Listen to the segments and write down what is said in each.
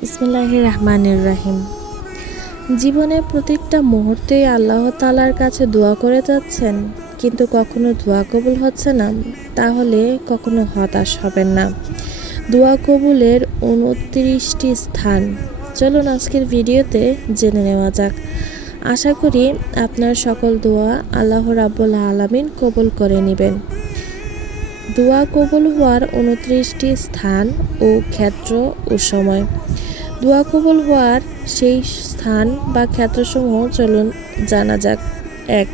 বিসমুল্লাহ রহমানুর রাহিম জীবনের প্রত্যেকটা মুহূর্তেই আল্লাহ তালার কাছে দোয়া করে যাচ্ছেন, কিন্তু কখনো দোয়া কবুল হচ্ছে না, তাহলে কখনো হতাশ হবেন না। দোয়া কবুলের উনত্রিশটি স্থান। চলুন আজকের ভিডিওতে জেনে নেওয়া যাক। আশা করি আপনার সকল দোয়া আল্লাহ রাব্বুল আলামিন কবুল করে নেবেন। দোয়া কবুল হওয়ার উনত্রিশটি স্থান ও ক্ষেত্র ও সময়। দোয়া কবুল হওয়ার সেই স্থান বা ক্ষেত্রসমূহ চলুন জানা যাক। এক,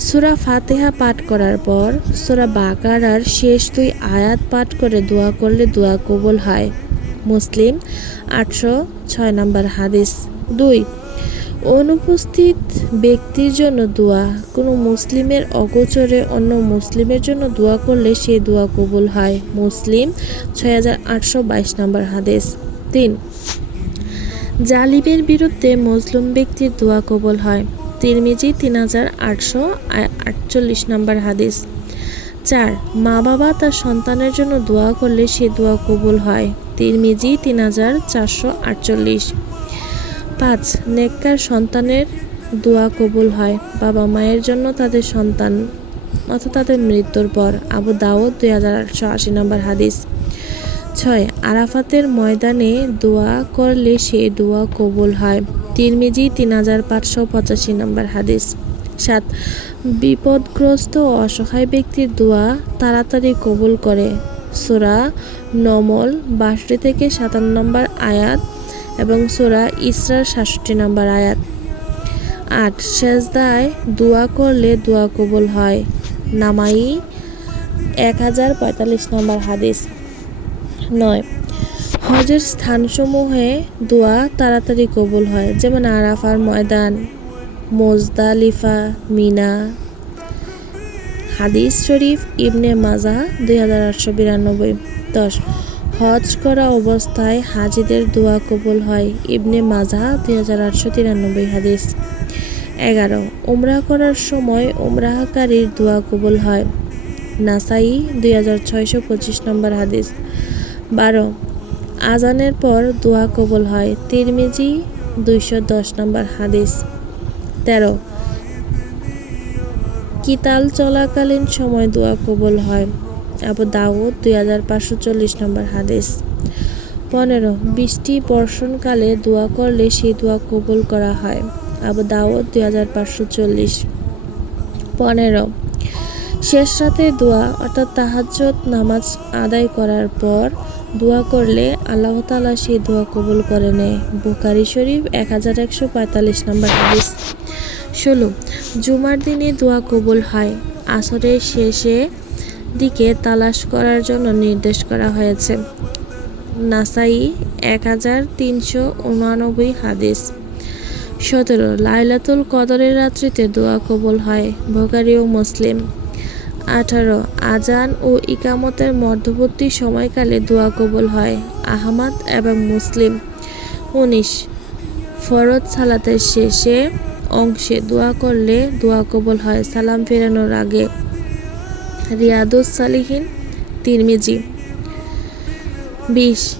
সুরা ফাতেহা পাঠ করার পর সুরা বাকারার শেষ দুই আয়াত পাঠ করে দোয়া করলে দোয়া কবুল হয়। মুসলিম, আটশো ছয় নম্বর হাদিস। দুই, অনুপস্থিত ব্যক্তির জন্য দোয়া। কোনো মুসলিমের অগোচরে অন্য মুসলিমের জন্য দোয়া করলে সেই দোয়া কবুল হয়। মুসলিম, ছয় হাজার আটশো বাইশ নম্বর হাদিস। তিন জালিমের বিরুদ্ধে মজলুম ব্যক্তির দোয়া কবুল হয়। তিরমিজি তিন হাজার আটশো আটচল্লিশ নম্বর হাদিস। চার মা বাবা তার সন্তানের জন্য দোয়া করলে সে দোয়া কবুল হয়। তিরমিজি তিন হাজার চারশো আটচল্লিশ। পাঁচ, নেককার সন্তানের দোয়া কবুল হয়। বাবা মায়ের জন্য তাদের সন্তান অথবা তাদের মৃত্যুর পর। আবু দাউদ দুই হাজার আটশো আশি নম্বর হাদিস। ছয়, আরাফাতের ময়দানে দোয়া করলে সে দোয়া কবুল হয়। তিরমিজি তিন হাজার পাঁচশো পঁচাশি নম্বর হাদিস। সাত, বিপদগ্রস্ত অসহায় ব্যক্তির দোয়া তাড়াতাড়ি কবুল করে। সোরা নমল বাষট্টি থেকে সাতান্ন নম্বর আয়াত এবং সোরা ইসরার সাতষট্টি নম্বর আয়াত। আট, সেজদায় দোয়া করলে দোয়া কবুল হয়। নামাই এক হাজার পঁয়তাল্লিশ নম্বর হাদিস। নয়। হজের স্থানসমূহে দোয়া তাড়াতাড়ি কবুল হয়, যেমন আরাফার ময়দান, মোজদালিফা, মিনা। হাদিস শরীফ ইবনে মাজা দুই হাজার আটশো বিরানব্বই। দশ, হজ করা অবস্থায় হাজিদের দোয়া কবুল হয়, ইবনে মাজা দুই হাজার আটশো তিরানব্বই হাদিস। এগারো, উমরা করার সময় উমরাহকারীর দোয়া কবুল হয়। নাসাই দুই হাজার ছয়শো পঁচিশ নম্বর হাদিস। বারো। আজানের পর দোয়া কবল হয়। তিরমিজি, দুইশো দশ নম্বর হাদিস। তেরো। কিতাল চলাকালীন সময় দোয়া কবল হয়। আবু দাউদ, দুই হাজার পাঁচশো চল্লিশ নম্বর হাদিস। পনেরো। বৃষ্টি বর্ষণকালে দোয়া করলে সেই দোয়া কবুল করা হয়। আবু দাউদ, দুই হাজার পাঁচশো চল্লিশ। পনেরো। শেষ রাতে দোয়া, অর্থাৎ তাহাজ্জত নামাজ আদায় করার পর দোয়া করলে আল্লাহ তালা সেই দোয়া কবুল করে নেয়। বুখারি শরীফ এক হাজার একশো পঁয়তাল্লিশ নম্বর হাদিস। ষোলো, জুমার দিনে দোয়া কবুল হয়। আসরের শেষে দিকে তালাশ করার জন্য নির্দেশ করা হয়েছে। নাসাই এক হাজার তিনশো উনানব্বই হাদিস। সতেরো, লাইলাতুল কদরের রাত্রিতে দোয়া কবুল হয়। ভোগারি ও মুসলিম। আঠারো। আজান ও ইকামতের মধ্যবর্তী সময়কালে দোয়া কবুল হয় আহমাদ এবং মুসলিম। উনিশ। ফরজ সালাতের শেষে অংশে দোয়া করলে দোয়া কবুল হয় সালাম ফেরানোর আগে। রিয়াদুস সালিহীন তিরমিজি। বিশ।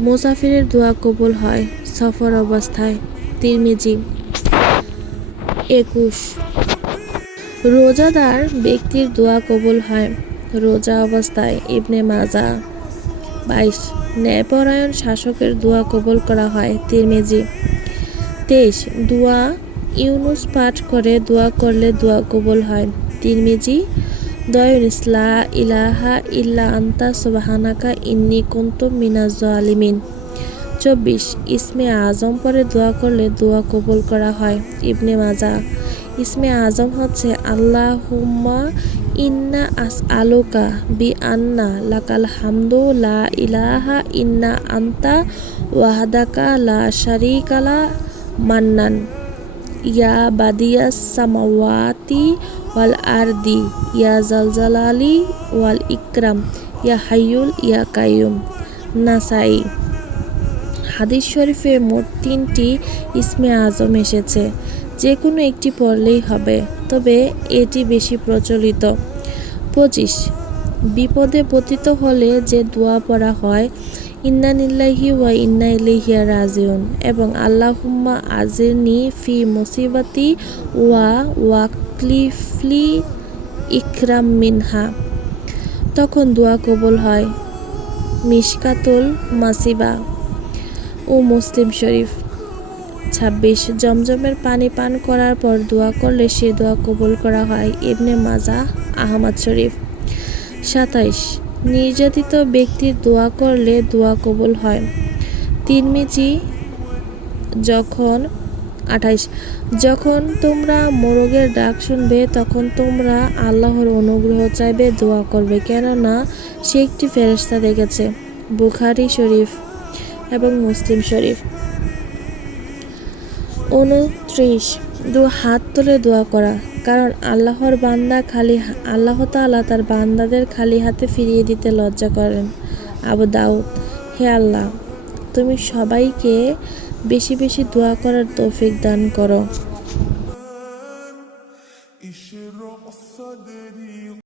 মুসাফিরের দোয়া কবুল হয় সফর অবস্থায় তিরমিজি। একুশ। রোজাদার ব্যক্তির দোয়া কবুল হয়। রোজা অবস্থায় ইবনে মাজা বাইশ ন্যায়পরায়ণ শাসকের দোয়া কবুল করা হয়। তিরমেজি তেইশ দোয়া ইউনুস পাঠ করে দোয়া করলে দোয়া কবুল হয়। তিরমিজি দয়ন ইসলা ইলাহা ইল্লা আন্তা সুবাহানাকা ইন্নি কুন্তু মিনাজ আলিমিন চব্বিশ ইসমে আজম পরে দোয়া করলে দোয়া কবুল করা হয়। ইবনে মাজা ইসমে আজম হচ্ছে আল্লাহ হুম্মা ইন্না আস আলোকা বি আন্না লাকাল হামদু লা ইলাহা ইন্না আন্তা ওয়াহাদাকা লা শারিকালা মান্নান। ইয়া বাদিয়াস সামাওয়াতি ওয়াল আরদি, ইয়া জালজালালি ওয়াল ইকরাম, ইয়া হাইয়ুল, ইয়া কাইয়ুম। নাসাই হাদিস শরীফে মোট তিনটি ইসমে আজম এসেছে। যে কোনো একটি পড়লেই হবে, তবে এটি বেশি প্রচলিত। পঁচিশ, বিপদে পতিত হলে যে দোয়া পড়া হয়, ইন্না নিল্লাহি ওয়া ইন্না ইলাইহি রাজিউন এবং আল্লাহুম্মা আজিরনি ফি মুসিবাতি ওয়া ওয়াকলিফলি ইকরাম মিনহা তখন দোয়া কবুল হয়। মিশকাতুল মাসিবা। ও মুসলিম শরীফ। ছাব্বিশ, জমজমের পানি পান করার পর দোয়া করলে সে দোয়া কবুল করা হয় ইবনে মাজা আহমদ শরীফ। সাতাইশ, নির্যাতিত ব্যক্তির দোয়া করলে দোয়া কবুল হয়। তিন তিরমিজি, যখন, আঠাইশ, যখন তোমরা মোরগের ডাক শুনবে, তখন তোমরা আল্লাহর অনুগ্রহ চাইবে দোয়া করবে, কেননা সে একটি ফেরেশতা দেখেছে। বুখারি শরীফ। এবং মুসলিম শরীফ। উনত্রিশ, দু হাত তুলে দোয়া করা, কারণ আল্লাহর বান্দা খালি আল্লাহ তালা তার বান্দাদের খালি হাতে ফিরিয়ে দিতে লজ্জা করেন। আবু দাউদ, হে আল্লাহ, তুমি সবাইকে বেশি বেশি দোয়া করার তৌফিক দান করো।